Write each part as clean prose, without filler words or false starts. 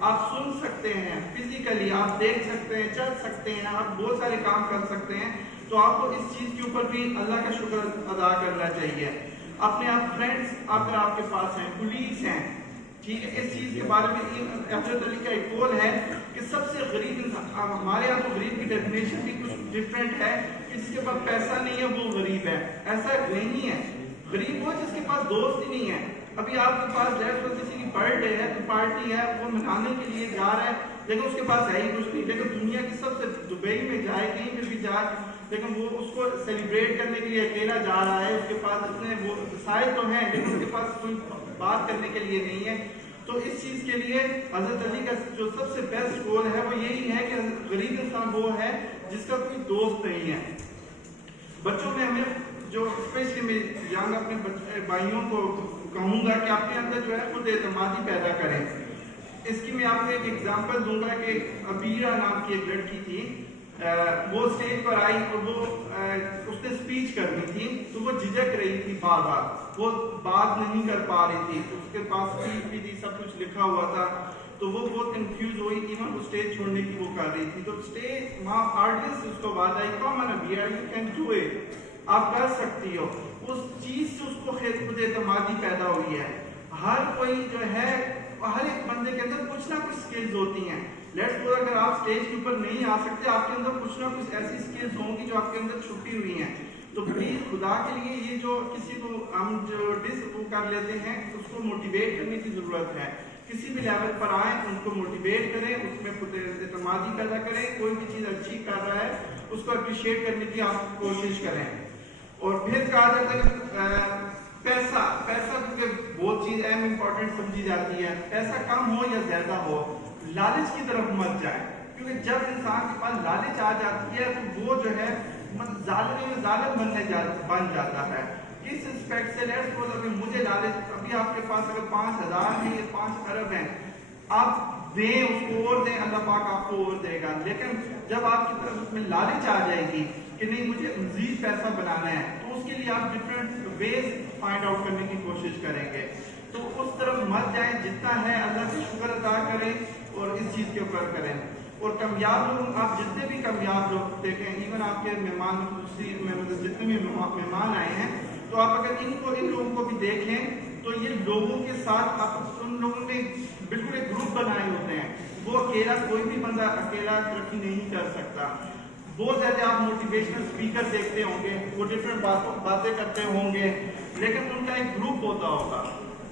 آپ سن سکتے ہیں فزیکلی، آپ دیکھ سکتے ہیں، چل سکتے ہیں، آپ بہت سارے کام کر سکتے ہیں، تو آپ کو اس چیز کے اوپر بھی اللہ کا شکر ادا کرنا چاہیے. اپنے آپ فرینڈس اگر آپ کے پاس ہیں، پولیس ہیں، ٹھیک ہے، اس چیز کے بارے میں حضرت علی کا ایک قول ہے کہ سب سے غریب انسان، ہمارے یہاں تو غریب کی ڈیفینیشن بھی کچھ ڈفرینٹ ہے کہ جس کے پاس پیسہ نہیں ہے وہ غریب ہے، ایسا نہیں ہے. غریب وہ جس کے پاس دوست ہی نہیں ہے. ابھی آپ کے پاس کسی کی برتھ ڈے ہے تو پارٹی ہے، وہ منانے کے لیے جا رہا ہے، لیکن اس کے پاس ہے ہی کچھ نہیں. لیکن دنیا کی سب سے دبئی میں جائے، کہیں پہ بھی جائے، لیکن وہ اس کو سیلیبریٹ کرنے کے لیے اکیلا جا رہا ہے. اس کے پاس اتنے وہ وسائل تو ہیں لیکن اس کے پاس کوئی بات کرنے کے لیے نہیں ہے. تو اس چیز کے لیے حضرت علی کا جو سب سے بیسٹ گول ہے وہ یہی ہے کہ غریب انسان وہ ہے جس کا کوئی دوست نہیں ہے. بچوں میں ہمیں جو اسپیشلی میں ینگ اپنے بھائیوں کو کہوں گا کہ اپنے اندر جو ہے خود اعتمادی پیدا کریں. اس کی میں آپ کو ایک ایگزامپل دوں گا کہ ابیرہ نام کی ایک لڑکی تھی، وہ اسٹیج پر آئی اور وہ اس نے اسپیچ کرنی تھی تو وہ جھجک رہی تھی، بار بار وہ بات نہیں کر پا رہی تھی. اس کے پاس اسپیچ بھی تھی، سب کچھ لکھا ہوا تھا، تو وہ بہت کنفیوز ہوئی. ایون وہ اسٹیج چھوڑنے کی وہ کر رہی تھی تو اسٹیج وہاں آڈینس اس کو بات آئی، کم آن ابیرہ یو کین ڈو اٹ، آپ کر سکتی ہو. اس چیز سے اس کو خود اعتمادی پیدا ہوئی ہے. ہر کوئی جو ہے، ہر ایک بندے کے اندر کچھ نہ کچھ سکلز ہوتی ہیں. لیٹس سپوز اگر آپ اسٹیج کے اوپر نہیں آ سکتے، آپ کے اندر کچھ نہ کچھ ایسی سکلز ہوں گی جو آپ کے اندر چھپی ہوئی ہیں. تو پلیز خدا کے لیے یہ جو کسی کو ہم جو کر لیتے ہیں اس کو موٹیویٹ کرنے کی ضرورت ہے. کسی بھی لیول پر آئیں ان کو موٹیویٹ کریں، اس میں خود اعتمادی پیدا کریں. کوئی بھی چیز اچھی کر رہا ہے اس کو اپریشیٹ کرنے کی آپ کوشش کریں. اور پھر کہا جاتا ہے کہ پیسہ کیونکہ بہت چیز اہم امپورٹنٹ سمجھی جاتی ہے. پیسہ کم ہو یا زیادہ ہو، لالچ کی طرف مت جائیں، کیونکہ جب انسان کے پاس لالچ آ جاتی ہے تو وہ جو ہے ظالم بن جاتا ہے. اس رسپیکٹ سے لیٹس سپوز اگر مجھے لالچ، ابھی آپ کے پاس اگر 5,000 ہیں یا 5 ارب ہیں، آپ دیں اس کو اور دیں، اللہ پاک آپ کو اور دے گا. لیکن جب آپ کی طرف اس میں لالچ آ جائے گی کہ نہیں مجھے مزید پیسہ بنانا ہے، تو اس کے لیے آپ ڈفرینٹ ویز فائنڈ آؤٹ کرنے کی کوشش کریں گے. تو اس طرف مت جائیں، جتنا ہے اللہ کا شکر ادا کریں اور اس چیز کے اوپر کریں. اور کامیاب لوگ، آپ جتنے بھی کامیاب لوگ دیکھیں، ایون آپ کے مہمان جتنے بھی مہمان آئے ہیں، تو آپ اگر ان لوگوں کو بھی دیکھیں تو یہ لوگوں کے ساتھ آپ ان لوگوں نے بالکل ایک گروپ بنائے ہوتے ہیں. وہ اکیلا، کوئی بھی بندہ اکیلا ترقی نہیں کر سکتا. بہت زیادہ آپ موٹیویشنل اسپیکر دیکھتے ہوں گے، وہ ڈفرینٹ باتیں کرتے ہوں گے، لیکن ان کا ایک گروپ ہوتا ہوگا،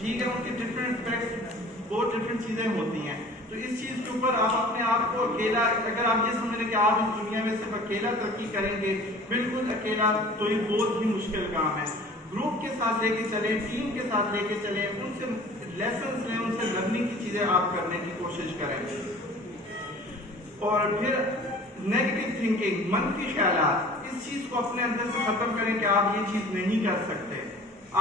ٹھیک ہے، ان کی ڈفرینٹ فیکٹس، بہت ڈفرینٹ چیزیں ہوتی ہیں. تو اس چیز کے اوپر آپ اپنے آپ کو اکیلا، اگر آپ یہ سمجھ لیں کہ آپ اس دنیا میں صرف اکیلا ترقی کریں گے، بالکل اکیلا تو یہ بہت ہی مشکل کام ہے. گروپ کے ساتھ لے کے چلیں، ٹیم کے ساتھ لے کے چلیں، ان سے لیسنس لیں، ان سے لرننگ کی چیزیں آپ کرنے کی کوشش کریں. اور پھر نیگیٹو تھنکنگ، منفی خیالات، اس چیز کو اپنے اندر سے ختم کریں کہ آپ یہ چیز نہیں کر سکتے.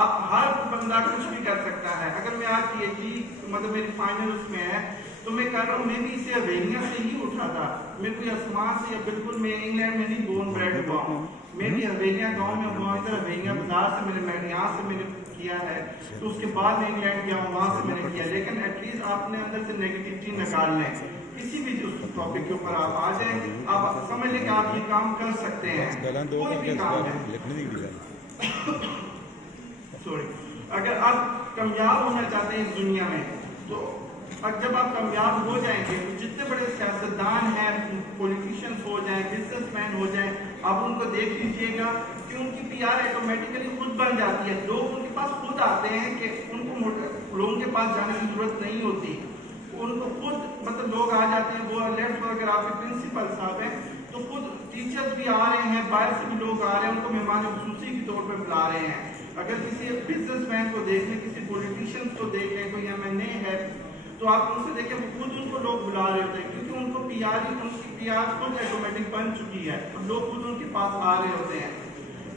آپ ہر بندہ کچھ بھی کر سکتا ہے. اگر میں آج پی ایچ ڈی مطلب میری فائنل اس میں ہے تو میں کر رہا ہوں، میں بھی اسے اوینیا سے ہی اٹھا تھا. میں کوئی آسمان سے، یا بالکل میں انگلینڈ میں نہیں بورن بریڈ ہوا ہوں، میں بھی اوینیا گاؤں میں ہوا. ادھر اوینیا بازار سے میں یہاں سے میں نے کیا ہے، تو اس کے بعد میں انگلینڈ گیا ہوں، وہاں سے میں نے کیا. لیکن ایٹ لیسٹ آپ نے اندر سے نیگیٹیوٹی نکال لیں. کسی بھی ٹاپک کے اوپر آپ آ جائیں، آپ سمجھ لیں کہ آپ یہ کام کر سکتے ہیں، کوئی بھی کام ہے. سوری، اگر آپ کامیاب ہونا چاہتے ہیں اس دنیا میں، تو جب آپ کامیاب ہو جائیں گے، جتنے بڑے سیاستدان ہیں، پولیٹیشینس ہو جائیں، بزنس مین ہو جائیں، آپ ان کو دیکھ لیجئے گا کہ ان کی پی آر آٹومیٹیکلی خود بن جاتی ہے. لوگ ان کے پاس خود آتے ہیں کہ ان کو لوگوں کے پاس جانے کی ضرورت نہیں ہوتی، ان کو خود مطلب لوگ آ جاتے ہیں. وہ لیٹس اگر آپ کے پرنسپل صاحب ہیں تو خود ٹیچرز بھی آ رہے ہیں، باہر سے بھی لوگ آ رہے ہیں، ان کو مہمان خصوصی کے طور پہ بلا رہے ہیں. اگر کسی بزنس مین کو دیکھ لیں، کسی پولیٹیشینس کو دیکھ لیں، کوئی ایم این اے ہے، تو آپ ان سے دیکھیں وہ خود ان کو لوگ بلا رہے ہوتے ہیں، کیونکہ ان کو پی آر، ان کی پی آر خود آٹومیٹک بن چکی ہے، لوگ خود ان کے پاس آ رہے ہوتے ہیں.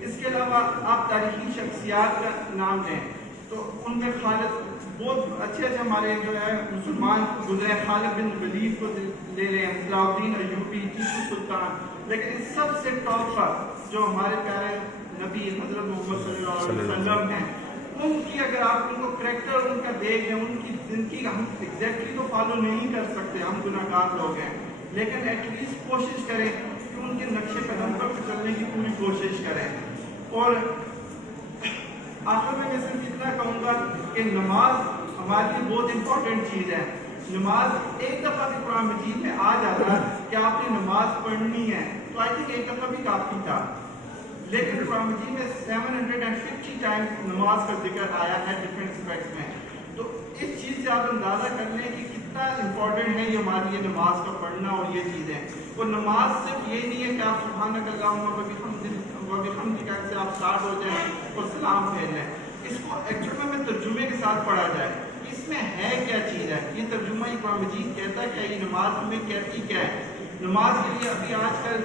اس کے علاوہ آپ تاریخی شخصیات کا نام لیں تو ان میں خالد، بہت اچھے ہمارے جو ہے مسلمان گزرے، خالد بن ولید کو لے لیں، صلاح الدین ایوبی، ٹیپو سلطان. لیکن اس سب سے ٹاپ پر جو ہمارے پیارے نبی حضرت محمد صلی اللہ علیہ وسلم ہیں، ان کی اگر آپ ان کو کریکٹر ان کا دیکھ لیں، ان کی زندگی کا ہم ایگزیکٹلی تو فالو نہیں کر سکتے، ہم گناہ گار لوگ ہیں، لیکن ایٹ لیسٹ کوشش کریں کہ ان کے نقش قدم پر چلنے کی پوری کوشش کریں. اور آخر میں صرف اتنا کہوں گا کہ نماز ہمارے لیے بہت امپورٹنٹ چیز ہے. نماز ایک دفعہ بھی قرآن مجید میں آ جاتا کہ آپ نے نماز پڑھنی ہے تو آئی تھنک ایک دفعہ بھی کافی تھا، لیکن قرآن مجید میں 750 ٹائمز نماز کا ذکر آیا ہے ڈفرینٹ اسپیکٹس میں. تو اس چیز سے آپ اندازہ کر لیں کہ کتنا امپورٹنٹ ہے یہ ہمارے لیے نماز کا پڑھنا اور یہ چیزیں. اور نماز صرف یہ نہیں ہے کہ آپ سبحانک اللہم وبحمدک سے آپ اسٹارٹ ہو جائیں اور سلام پھیر لیں. اس کو ایکچوئل میں ترجمے کے ساتھ پڑھا جائے، اس میں ہے کیا چیز ہے، یہ ترجمہ ہی قرآن مجید کہتا ہے کہ یہ نماز ہمیں کہتی کیا ہے. نماز کے لیے ابھی آج کل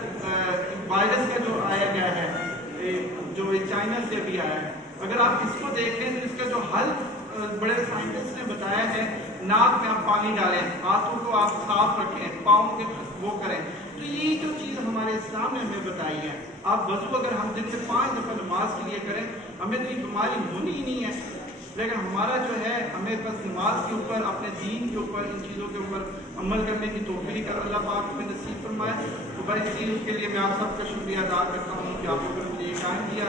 وائرس کا جو آیا گیا ہے، جو چائنا سے ابھی آیا ہے، اگر آپ اس کو دیکھ لیں تو اس کا جو حل بڑے سائنٹسٹ نے بتایا ہے، ناک میں آپ پانی ڈالیں، ہاتھوں کو آپ صاف رکھیں، پاؤں کے وہ کریں. تو یہ جو چیز ہمارے اسلام نے ہمیں بتائی ہے، آپ وضو اگر ہم دن میں 5 دفعہ نماز کے لیے کریں، ہمیں تو یہ بیماری ہونی ہی نہیں ہے. لیکن ہمارا جو ہے ہمیں بس نماز کے اوپر، اپنے دین کے اوپر، ان چیزوں کے اوپر عمل کرنے کی توفیق اللہ پاک ہمیں نصیب فرمائے. تو بھائی اس چیز کے لیے میں آپ سب کا شکریہ ادا کرتا ہوں کہ آپ لوگوں نے مجھے یہ ٹائم دیا.